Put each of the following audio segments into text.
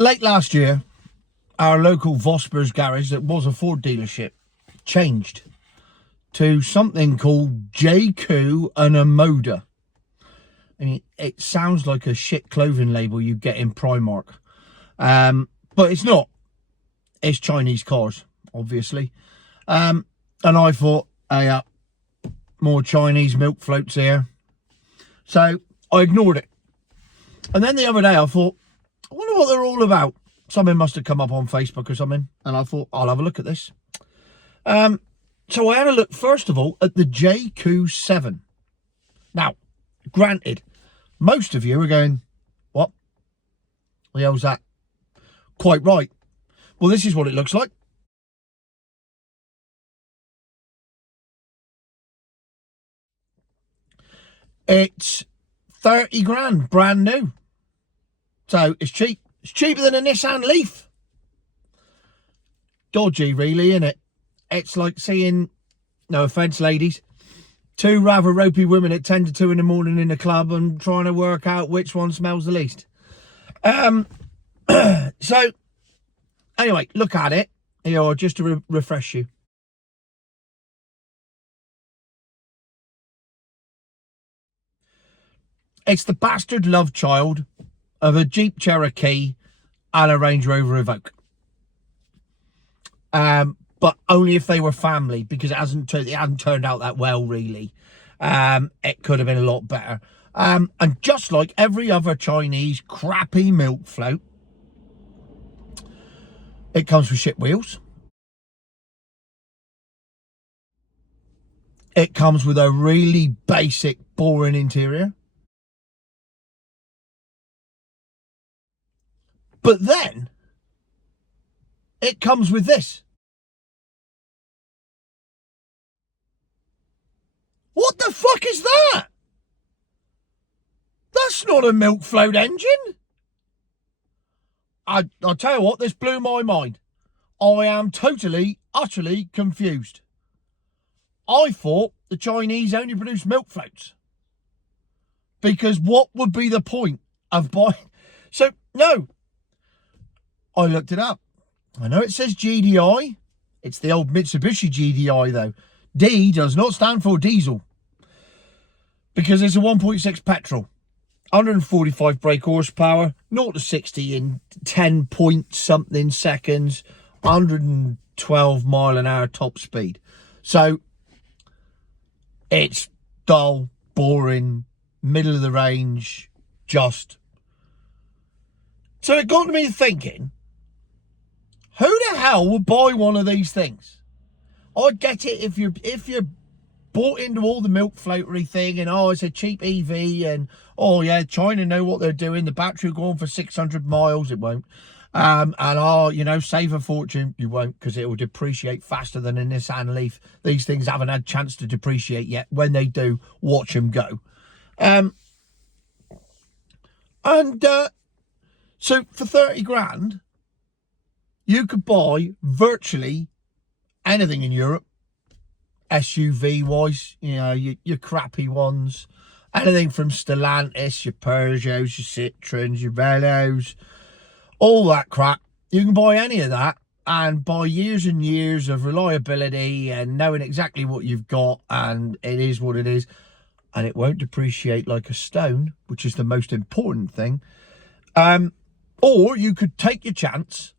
Late last year, our local Vosper's garage that was a Ford dealership changed to something called Jaecoo and Omoda. I mean, it sounds like a shit clothing label you get in Primark. But it's not. It's Chinese cars, obviously. And I thought, hey, more Chinese milk floats here. So I ignored it. And then the other day I thought, I wonder what they're all about. Something must have come up on Facebook or something. And I thought, I'll have a look at this. So I had a look, first of all, at the Jaecoo 7. Now, granted, most of you are going, what the hell's that? Quite right. Well, this is what it looks like. It's 30 grand, brand new. So it's cheap. It's cheaper than a Nissan Leaf. Dodgy, really, isn't it? It's like seeing, no offence, ladies, two rather ropey women at 10 to 2 in the morning in the club and trying to work out which one smells the least. So, anyway, look at it. Here, just to refresh you. It's the bastard love child of a Jeep Cherokee and a Range Rover Evoque. But only if they were family, because it hasn't turned out that well, really. It could have been a lot better. And just like every other Chinese crappy milk float, it comes with shit wheels. It comes with a really basic, boring interior. But then, it comes with this. What the fuck is that? That's not a milk float engine. I'll tell you what, this blew my mind. I am totally, utterly confused. I thought the Chinese only produce milk floats. Because what would be the point of buying? So, no. I looked it up. I know it says GDI. It's the old Mitsubishi GDI, though. D does not stand for diesel. Because it's a 1.6 petrol. 145 brake horsepower. 0 to 60 in 10 point something seconds. 112 mile an hour top speed. So, it's dull, boring, middle of the range, just. So it got me thinking, who the hell would buy one of these things? I get it if you're bought into all the milk floatery thing and, oh, it's a cheap EV and, oh, yeah, China know what they're doing. The battery will go on for 600 miles. It won't. And, oh, you know, save a fortune. You won't, because it will depreciate faster than a Nissan Leaf. These things haven't had a chance to depreciate yet. When they do, watch them go. So for 30 grand, you could buy virtually anything in Europe. SUV-wise, you know, your crappy ones. Anything from Stellantis, your Peugeots, your Citroens, your Velos, all that crap. You can buy any of that and buy years and years of reliability and knowing exactly what you've got, and it is what it is. And it won't depreciate like a stone, which is the most important thing. Or you could take your chance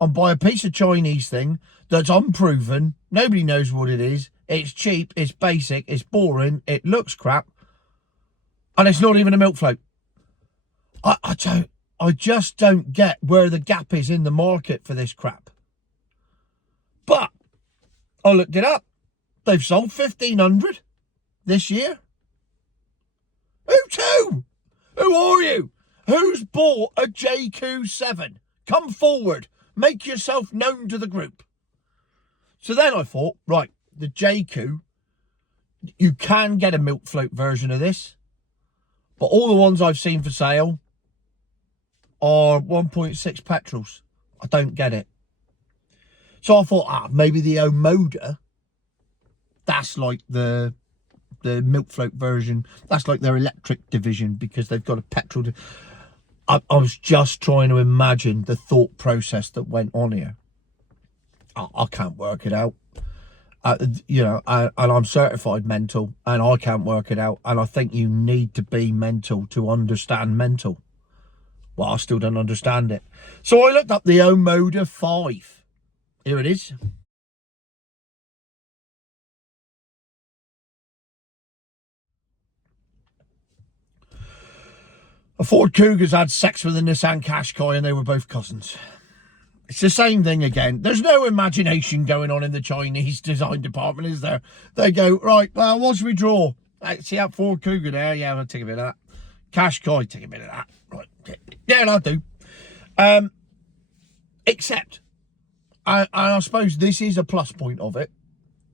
and buy a piece of Chinese thing that's unproven. Nobody knows what it is. It's cheap, it's basic, it's boring, it looks crap, and it's not even a milk float. I just don't get where the gap is in the market for this crap. But I looked it up. They've sold 1,500 this year. Who to? Who are you? Who's bought a Jaecoo 7? Come forward. Make yourself known to the group. So then I thought, right, the Jaecoo, you can get a milk float version of this, but all the ones I've seen for sale are 1.6 petrols. I don't get it. So I thought, maybe the Omoda, that's like the milk float version. That's like their electric division, because they've got a petrol. I was just trying to imagine the thought process that went on here. I can't work it out. You know, and I'm certified mental, and I can't work it out. And I think you need to be mental to understand mental. Well, I still don't understand it. So I looked up the Omoda 5. Here it is. A Ford Cougar's had sex with a Nissan Qashqai and they were both cousins. It's the same thing again. There's no imagination going on in the Chinese design department, is there? They go, right, well, what should we draw? Right, see that Ford Cougar there? Yeah, I'll take a bit of that. Qashqai, take a bit of that. Right, yeah, I'll do. Except, and I suppose this is a plus point of it,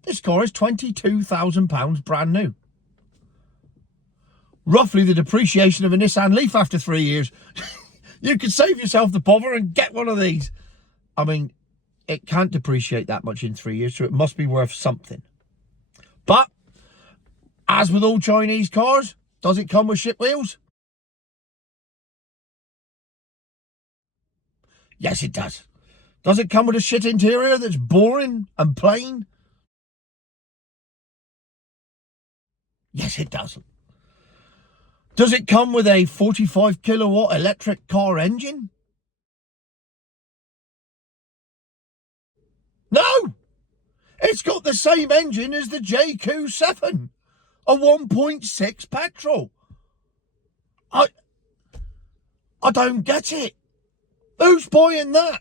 this car is £22,000 brand new. Roughly the depreciation of a Nissan Leaf after 3 years. You could save yourself the bother and get one of these. I mean, it can't depreciate that much in 3 years, so it must be worth something. But, as with all Chinese cars, does it come with shit wheels? Yes, it does. Does it come with a shit interior that's boring and plain? Yes, it does. Does it come with a 45 kilowatt electric car engine? No! It's got the same engine as the Jaecoo 7, a 1.6 petrol. I don't get it. Who's buying that?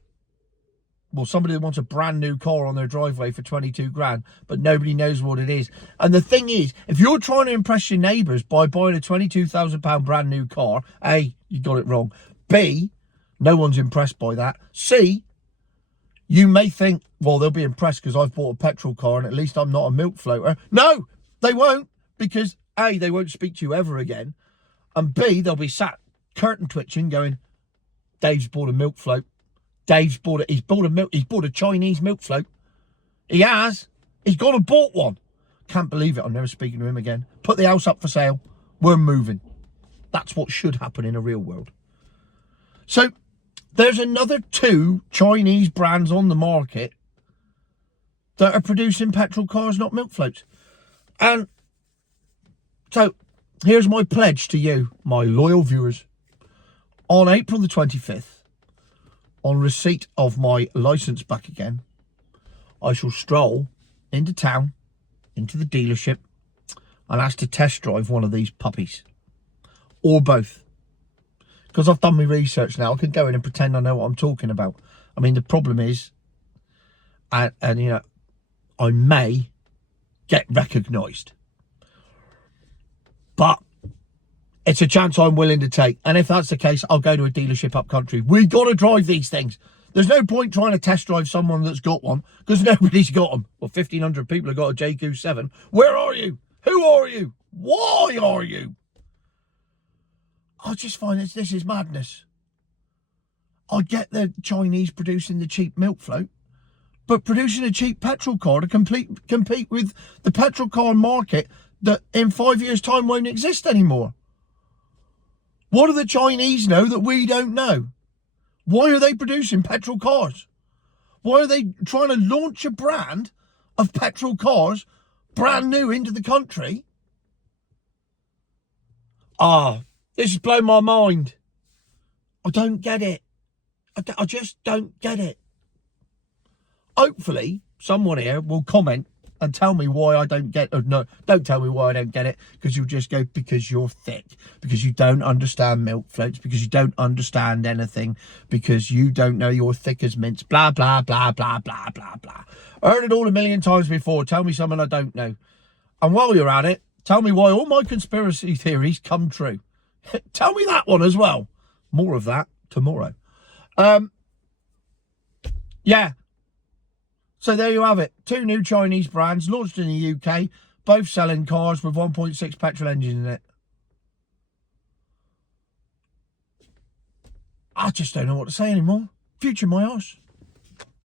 Well, somebody that wants a brand new car on their driveway for 22 grand, but nobody knows what it is. And the thing is, if you're trying to impress your neighbours by buying a £22,000 brand new car, A, you got it wrong. B, no one's impressed by that. C, you may think, well, they'll be impressed because I've bought a petrol car and at least I'm not a milk floater. No, they won't, because A, they won't speak to you ever again. And B, they'll be sat curtain twitching going, Dave's bought a milk float. Dave's bought it. He's bought a Chinese milk float. He has. He's gone and bought one. Can't believe it. I'm never speaking to him again. Put the house up for sale. We're moving. That's what should happen in a real world. So there's another 2 Chinese brands on the market that are producing petrol cars, not milk floats. And so here's my pledge to you, my loyal viewers. On April the 25th, on receipt of my licence back again, I shall stroll into town, into the dealership, and ask to test drive one of these puppies. Or both. Because I've done my research now, I can go in and pretend I know what I'm talking about. I mean, the problem is, and you know, I may get recognised. But it's a chance I'm willing to take. And if that's the case, I'll go to a dealership up country. We got to drive these things. There's no point trying to test drive someone that's got one, because nobody's got them. Well, 1,500 people have got a Jaecoo 7. Where are you? Who are you? Why are you? I just find this is madness. I get the Chinese producing the cheap milk float, but producing a cheap petrol car to compete with the petrol car market that in 5 years' time won't exist anymore. What do the Chinese know that we don't know? Why are they producing petrol cars? Why are they trying to launch a brand of petrol cars brand new into the country? This has blown my mind. I don't get it. I just don't get it. Hopefully, someone here will comment and tell me why I don't get it. No, don't tell me why I don't get it, because you'll just go, because you're thick, because you don't understand milk floats, because you don't understand anything, because you don't know you're thick as mince, blah, blah, blah, blah, blah, blah, blah. I heard it all a million times before. Tell me something I don't know. And while you're at it, tell me why all my conspiracy theories come true. Tell me that one as well. More of that tomorrow. Yeah. So there you have it. 2 new Chinese brands launched in the UK, both selling cars with 1.6 petrol engine in it. I just don't know what to say anymore. Future my arse.